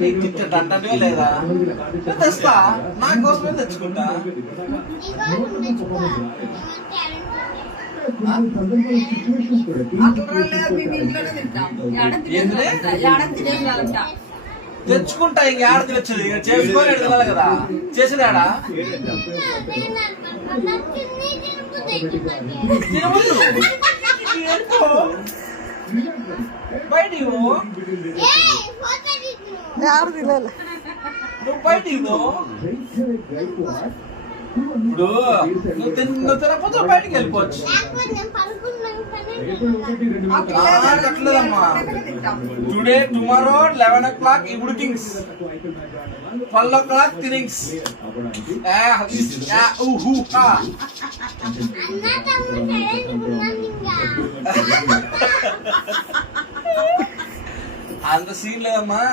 నీకు తింటే లేదా తెస్తా, నా కోసమే తెచ్చుకుంటా. తెచ్చుకుంటా, ఇంక ఆడ తినొచ్చేది చేసుకోని ఎడగల కదా, చేసేదాడా బయటికి నువ్వు బయటికి ఇప్పుడు నువ్వు తినకపోతే బయటికి వెళ్ళిపోవచ్చు. అట్లేదమ్మా, today tomorrow 11 o'clock evenings, 12 o'clock తినింగ్స్. అంత సీన్ లేదమ్మా.